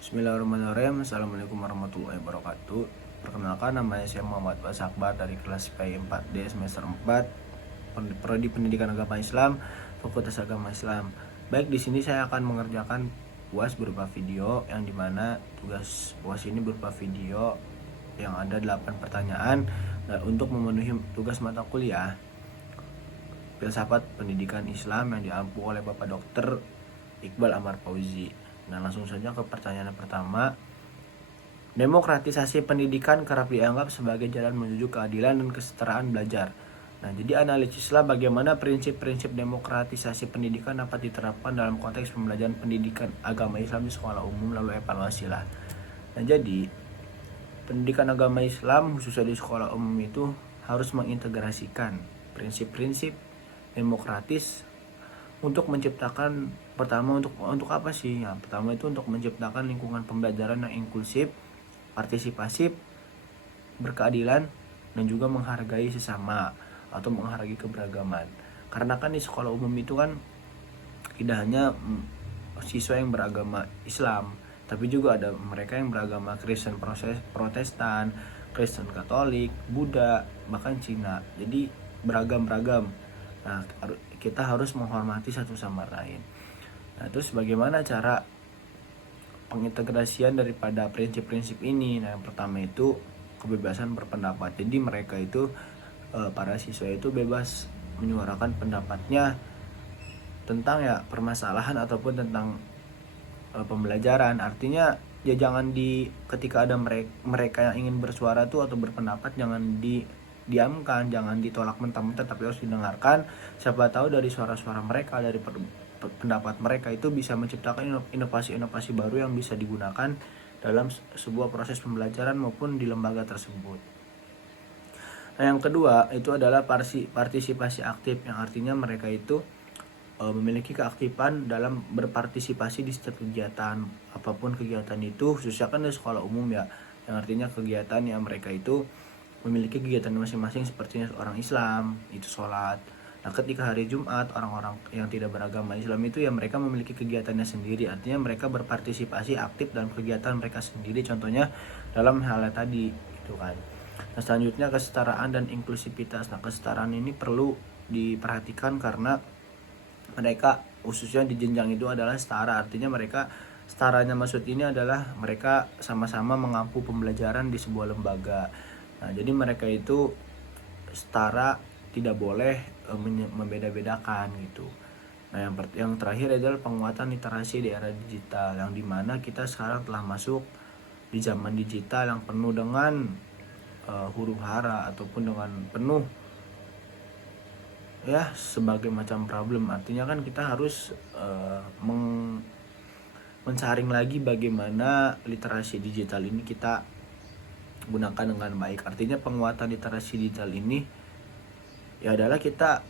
Bismillahirrahmanirrahim. Assalamualaikum warahmatullahi wabarakatuh. Perkenalkan, nama saya Muhammad Bas Akbar dari kelas P4D semester 4 Prodi Pendidikan Agama Islam, Fakultas Agama Islam. Baik, di sini saya akan mengerjakan UAS berupa video, yang dimana tugas UAS ini berupa video yang ada 8 pertanyaan untuk memenuhi tugas mata kuliah Filsafat Pendidikan Islam yang diampu oleh Bapak Dr. Iqbal Amar Fauzi. Nah, langsung saja ke pertanyaan pertama. Demokratisasi pendidikan kerap dianggap sebagai jalan menuju keadilan dan kesetaraan belajar. Nah, jadi analisislah bagaimana prinsip-prinsip demokratisasi pendidikan dapat diterapkan dalam konteks pembelajaran pendidikan agama Islam di sekolah umum, lalu evaluasilah. Nah, jadi pendidikan agama Islam khususnya di sekolah umum itu harus mengintegrasikan prinsip-prinsip demokratis untuk menciptakan, pertama untuk apa sih? Ya, pertama itu untuk menciptakan lingkungan pembelajaran yang inklusif, partisipasif, berkeadilan, dan juga menghargai sesama atau menghargai keberagaman. Karena kan di sekolah umum itu kan tidak hanya siswa yang beragama Islam, tapi juga ada mereka yang beragama Kristen Protestan, Kristen Katolik, Buddha, bahkan Cina. Jadi beragam-beragam. Nah, kita harus menghormati satu sama lain. Nah, terus bagaimana cara pengintegrasian daripada prinsip-prinsip ini? Nah, yang pertama itu kebebasan berpendapat. Jadi mereka itu para siswa itu bebas menyuarakan pendapatnya tentang permasalahan ataupun tentang pembelajaran. Artinya ya jangan ketika ada mereka yang ingin bersuara tuh atau berpendapat, jangan diamkan, jangan ditolak mentah-mentah, tapi harus didengarkan. Siapa tahu dari suara-suara mereka, dari pendapat mereka itu bisa menciptakan inovasi-inovasi baru yang bisa digunakan dalam sebuah proses pembelajaran maupun di lembaga tersebut. Nah, yang kedua itu adalah partisipasi aktif, yang artinya mereka itu memiliki keaktifan dalam berpartisipasi di setiap kegiatan, apapun kegiatan itu, khususnya kan di sekolah umum ya, yang artinya kegiatan yang mereka itu memiliki kegiatan masing-masing. Sepertinya orang Islam itu sholat. Nah, ketika hari Jumat, orang-orang yang tidak beragama Islam itu ya mereka memiliki kegiatannya sendiri. Artinya mereka berpartisipasi aktif dalam kegiatan mereka sendiri, contohnya dalam hal tadi gitu kan. Nah, selanjutnya kesetaraan dan inklusivitas. Nah, kesetaraan ini perlu diperhatikan karena mereka khususnya di jenjang itu adalah setara. Artinya mereka setaranya, maksud ini adalah mereka sama-sama mengampu pembelajaran di sebuah lembaga. Nah, jadi mereka itu setara, tidak boleh membeda-bedakan gitu. Nah, yang terakhir adalah penguatan literasi di era digital, yang dimana kita sekarang telah masuk di zaman digital yang penuh dengan huru hara ataupun dengan penuh sebagai macam problem. Artinya kan kita harus mensaring lagi bagaimana literasi digital ini kita gunakan dengan baik. Artinya penguatan literasi digital ini ya adalah kita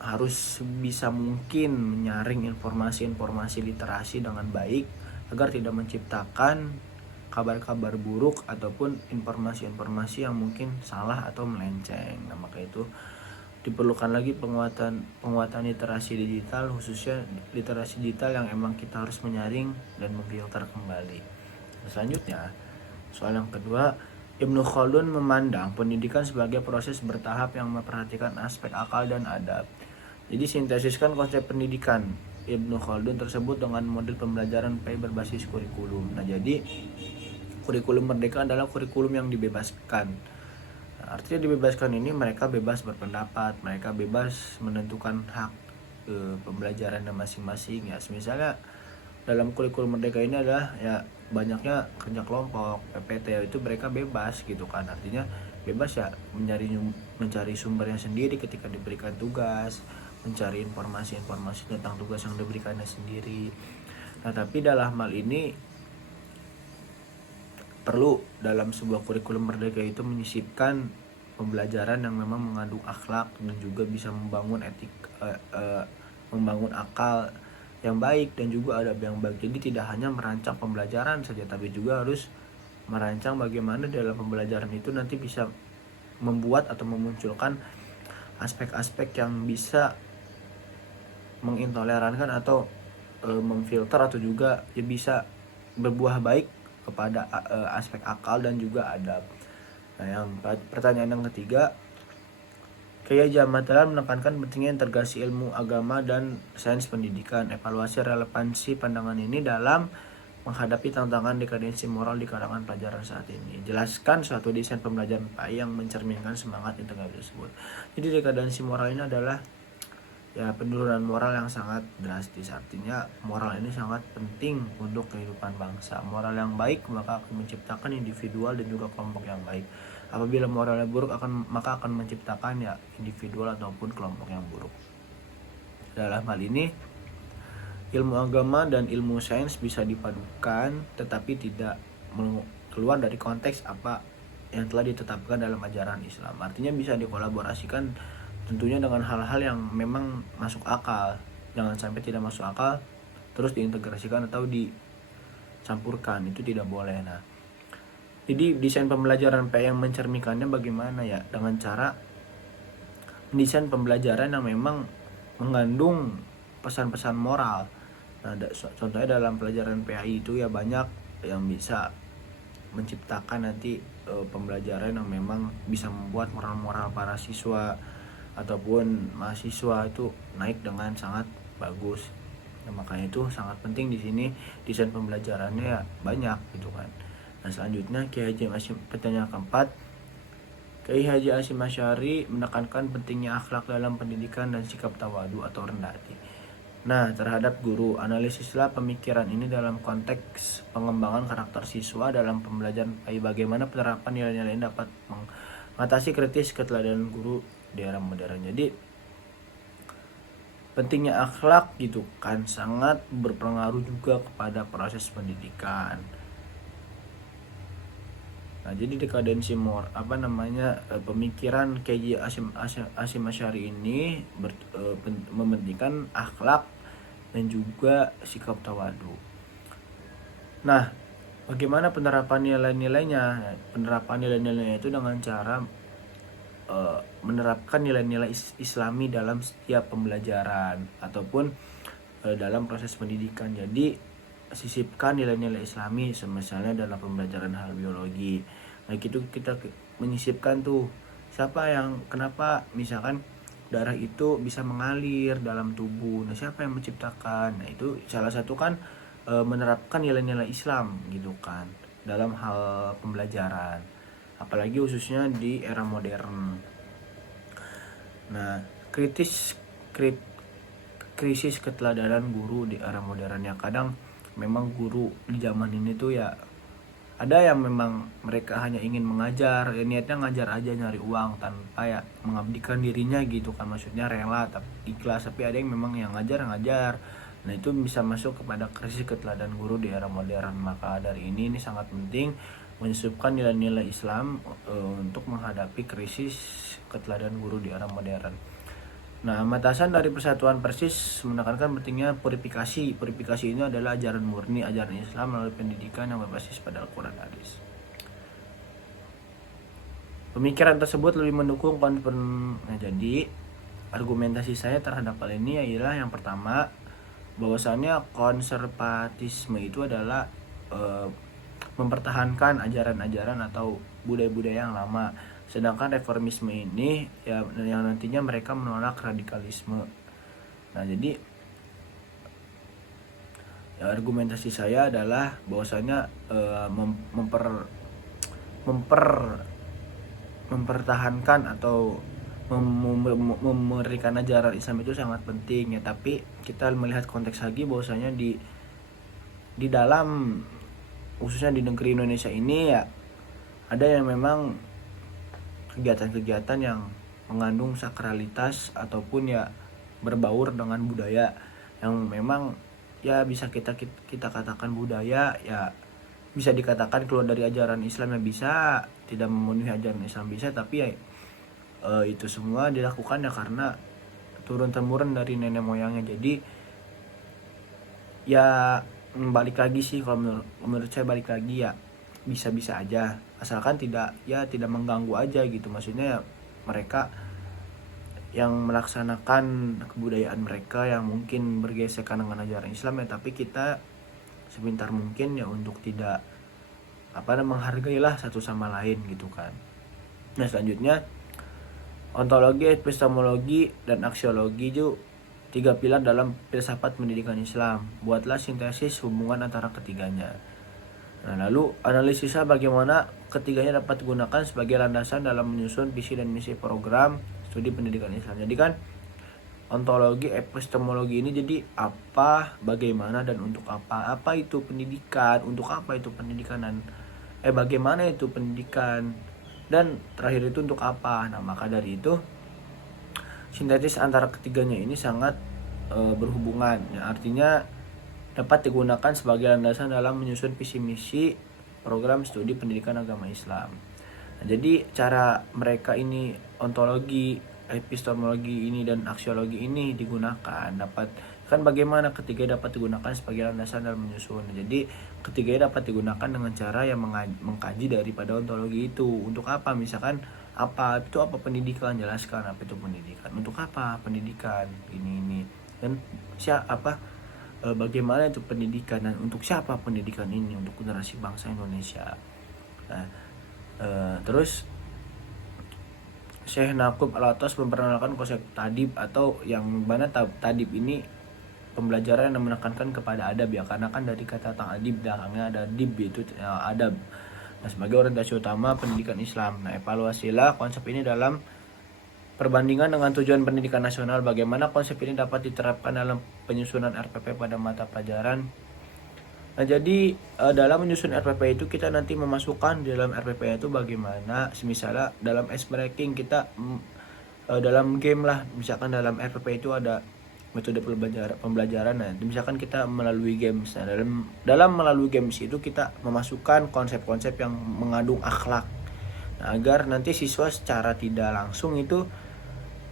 harus bisa mungkin menyaring informasi-informasi literasi dengan baik agar tidak menciptakan kabar-kabar buruk ataupun informasi-informasi yang mungkin salah atau melenceng. Nah, maka itu diperlukan lagi penguatan literasi digital, khususnya literasi digital yang emang kita harus menyaring dan memfilter kembali. Nah, selanjutnya soal yang kedua, Ibnu Khaldun memandang pendidikan sebagai proses bertahap yang memperhatikan aspek akal dan adab. Jadi sintesiskan konsep pendidikan Ibnu Khaldun tersebut dengan model pembelajaran berbasis kurikulum. Nah, jadi kurikulum merdeka adalah kurikulum yang dibebaskan. Nah, artinya dibebaskan ini mereka bebas berpendapat, mereka bebas menentukan hak pembelajarannya masing-masing. Ya, misalnya dalam kurikulum merdeka ini adalah banyaknya kerja kelompok, PPT, itu mereka bebas gitu kan. Artinya bebas mencari sumbernya sendiri ketika diberikan tugas, mencari informasi-informasi tentang tugas yang diberikannya sendiri. Nah, tapi dalam hal ini perlu dalam sebuah kurikulum merdeka itu menyisipkan pembelajaran yang memang mengandung akhlak dan juga bisa membangun membangun akal yang baik dan juga adab yang baik. Jadi tidak hanya merancang pembelajaran saja, tapi juga harus merancang bagaimana dalam pembelajaran itu nanti bisa membuat atau memunculkan aspek-aspek yang bisa mengintolerankan atau memfilter atau juga bisa berbuah baik kepada aspek akal dan juga adab. Nah, yang pertanyaan yang ketiga, Kiai Haji Ahmad Dahlan menekankan pentingnya integrasi ilmu agama dan sains pendidikan. Evaluasi relevansi pandangan ini dalam menghadapi tantangan dekadensi moral di kalangan pelajaran saat ini. Jelaskan suatu desain pembelajaran PAI yang mencerminkan semangat integrasi tersebut. Jadi dekadensi moral ini adalah ya penurunan moral yang sangat drastis. Artinya moral ini sangat penting untuk kehidupan bangsa. Moral yang baik maka akan menciptakan individual dan juga kelompok yang baik. Apabila moralnya buruk maka akan menciptakan ya individual ataupun kelompok yang buruk. Dalam hal ini ilmu agama dan ilmu sains bisa dipadukan tetapi tidak keluar dari konteks apa yang telah ditetapkan dalam ajaran Islam. Artinya bisa dikolaborasikan tentunya dengan hal-hal yang memang masuk akal. Jangan sampai tidak masuk akal terus diintegrasikan atau dicampurkan, itu tidak boleh. Nah, jadi desain pembelajaran PAI yang mencerminkannya bagaimana ya? Dengan cara mendesain pembelajaran yang memang mengandung pesan-pesan moral. Nah, contohnya dalam pelajaran PAI itu ya banyak yang bisa menciptakan nanti pembelajaran yang memang bisa membuat moral-moral para siswa ataupun mahasiswa itu naik dengan sangat bagus. Nah, makanya itu sangat penting di sini desain pembelajarannya ya banyak gitu kan. Nah, selanjutnya pertanyaan keempat, Kiai Haji Hasyim Asy'ari menekankan pentingnya akhlak dalam pendidikan dan sikap tawadu atau rendah hati. Nah, terhadap guru, analisislah pemikiran ini dalam konteks pengembangan karakter siswa dalam pembelajaran PAI. Bagaimana penerapan nilai-nilai ini dapat mengatasi kritis keteladanan guru di era modern. Jadi pentingnya akhlak gitu kan sangat berpengaruh juga kepada proses pendidikan. Nah, jadi dekadensi pemikiran Kiai Hasyim Asy'ari ini mementingkan akhlak dan juga sikap tawadu. Nah, bagaimana penerapan nilai-nilainya? Penerapan nilai-nilainya itu dengan cara menerapkan nilai-nilai Islami dalam setiap pembelajaran ataupun dalam proses pendidikan. Jadi sisipkan nilai-nilai Islami misalnya dalam pembelajaran hal biologi. Nah, itu kita menyisipkan tuh kenapa misalkan darah itu bisa mengalir dalam tubuh. Nah, siapa yang menciptakan? Nah, itu salah satu kan menerapkan nilai-nilai Islam gitu kan dalam hal pembelajaran. Apalagi khususnya di era modern. Nah, krisis keteladanan guru di era modern ya kadang memang guru di zaman ini tuh ya ada yang memang mereka hanya ingin mengajar, ya niatnya ngajar aja nyari uang tanpa ya mengabdikan dirinya gitu kan, maksudnya rela tapi ikhlas. Tapi ada yang memang yang ngajar. Nah, itu bisa masuk kepada krisis keteladanan guru di era modern. Maka dari ini sangat penting menyisipkan nilai-nilai Islam untuk menghadapi krisis keteladanan guru di era modern. Nah, Matasan dari Persatuan Persis menekankan pentingnya purifikasi. Purifikasi ini adalah ajaran murni, ajaran Islam melalui pendidikan yang berbasis pada Al-Quran dan Hadis. Pemikiran tersebut lebih mendukung Nah, jadi argumentasi saya terhadap hal ini ialah yang pertama, bahwasannya konservatisme itu adalah mempertahankan ajaran-ajaran atau budaya-budaya yang lama. Sedangkan reformisme ini ya yang nantinya mereka menolak radikalisme. Nah, jadi ya, argumentasi saya adalah bahwasanya mempertahankan atau memberikan ajaran Islam itu sangat penting ya. Tapi kita melihat konteks lagi bahwasanya di dalam khususnya di negeri Indonesia ini ya ada yang memang kegiatan-kegiatan yang mengandung sakralitas ataupun ya berbaur dengan budaya yang memang ya bisa kita katakan budaya, ya bisa dikatakan keluar dari ajaran Islam, yang bisa tidak memenuhi ajaran Islam bisa, tapi ya itu semua dilakukan ya karena turun temurun dari nenek moyangnya. Jadi ya balik lagi sih, kalau menurut saya balik lagi ya bisa-bisa aja asalkan tidak mengganggu aja gitu. Maksudnya ya mereka yang melaksanakan kebudayaan mereka yang mungkin bergesekan dengan ajaran Islam ya, tapi kita sepintar mungkin ya untuk tidak menghargailah satu sama lain gitu kan. Nah selanjutnya, ontologi, epistemologi, dan aksiologi itu 3 pilar dalam filsafat pendidikan Islam. Buatlah sintesis hubungan antara ketiganya. Nah, lalu analisisnya bagaimana ketiganya dapat digunakan sebagai landasan dalam menyusun visi dan misi program studi pendidikan Islam. Jadi kan ontologi, epistemologi ini jadi apa, bagaimana, dan untuk apa. Apa itu pendidikan, untuk apa itu pendidikan, dan bagaimana itu pendidikan, dan terakhir itu untuk apa. Nah maka dari itu sintetis antara ketiganya ini sangat berhubungan ya, artinya dapat digunakan sebagai landasan dalam menyusun visi misi program studi pendidikan agama Islam. Nah, jadi cara mereka ini, ontologi, epistemologi ini, dan aksiologi ini digunakan dapat kan bagaimana ketiga dapat digunakan sebagai landasan dalam menyusun. Jadi ketiga dapat digunakan dengan cara yang mengkaji daripada ontologi itu. Untuk apa? Misalkan apa itu, apa pendidikan, jelaskan apa itu pendidikan, untuk apa pendidikan ini dan siapa bagaimana itu pendidikan, dan untuk siapa pendidikan ini, untuk generasi bangsa Indonesia. Nah, terus Syekh Naqib Al-Atas memperkenalkan konsep tadib, atau yang mana tadib ini pembelajaran yang menekankan kepada adab ya, karena kan dari kata ta'adib belakangnya ada dib, itu adab. Nah, sebagai orientasi utama pendidikan Islam. Nah, evaluasilah konsep ini dalam perbandingan dengan tujuan pendidikan nasional, bagaimana konsep ini dapat diterapkan dalam penyusunan RPP pada mata pelajaran. Nah, jadi dalam menyusun RPP itu kita nanti memasukkan di dalam RPP itu bagaimana, misalnya dalam ice breaking kita dalam game lah, misalkan dalam RPP itu ada metode pembelajaran. Nah, misalkan kita melalui games. Nah, dalam melalui games itu kita memasukkan konsep-konsep yang mengandung akhlak. Nah, agar nanti siswa secara tidak langsung itu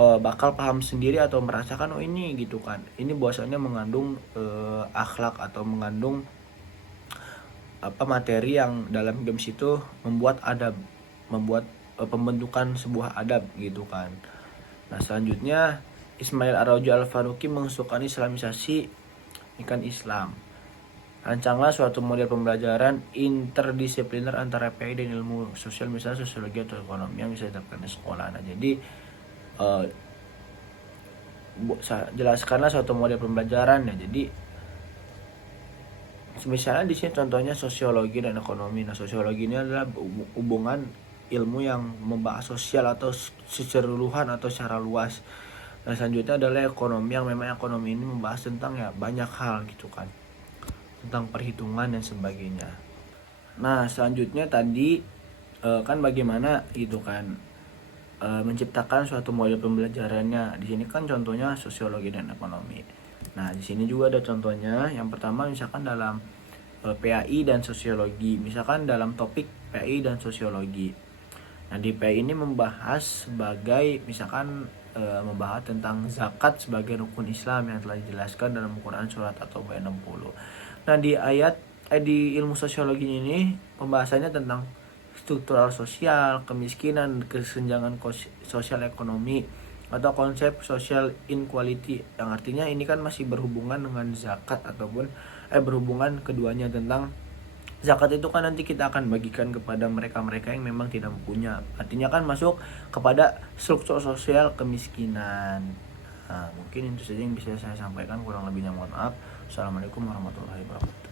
bakal paham sendiri atau merasakan ini gitu kan. Ini bahwasanya mengandung akhlak atau mengandung materi yang dalam games itu membuat adab, membuat pembentukan sebuah adab gitu kan. Nah, selanjutnya Ismail Ar-Raji Al-Faruqi mengusulkan islamisasi pendidikan Islam. Rancanglah suatu model pembelajaran interdisipliner antara PI dan ilmu sosial, misalnya sosiologi atau ekonomi yang bisa diterapkan di sekolah. Nah, jadi jelaskanlah suatu model pembelajaran ya. Jadi misalnya di sini contohnya sosiologi dan ekonomi. Nah, sosiologi ini adalah hubungan ilmu yang membahas sosial atau keseluruhan atau secara luas. Nah, selanjutnya adalah ekonomi, yang memang ekonomi ini membahas tentang ya banyak hal gitu kan, tentang perhitungan dan sebagainya. Nah, selanjutnya tadi kan bagaimana gitu kan menciptakan suatu model pembelajarannya. Di sini kan contohnya sosiologi dan ekonomi. Nah, di sini juga ada contohnya. Yang pertama misalkan dalam PAI dan sosiologi. Misalkan dalam topik PAI dan sosiologi. Nah, di PAI ini membahas sebagai misalkan membahas tentang zakat sebagai rukun Islam yang telah dijelaskan dalam Quran surat At-Taubah 60. Nah, di ilmu sosiologi ini pembahasannya tentang struktural sosial, kemiskinan, kesenjangan sosial ekonomi, atau konsep social inequality, yang artinya ini kan masih berhubungan dengan zakat ataupun berhubungan keduanya. Tentang zakat itu kan nanti kita akan bagikan kepada mereka-mereka yang memang tidak punya, artinya kan masuk kepada struktur sosial kemiskinan. Nah, mungkin itu saja yang bisa saya sampaikan, kurang lebihnya mohon maaf. Assalamualaikum warahmatullahi wabarakatuh.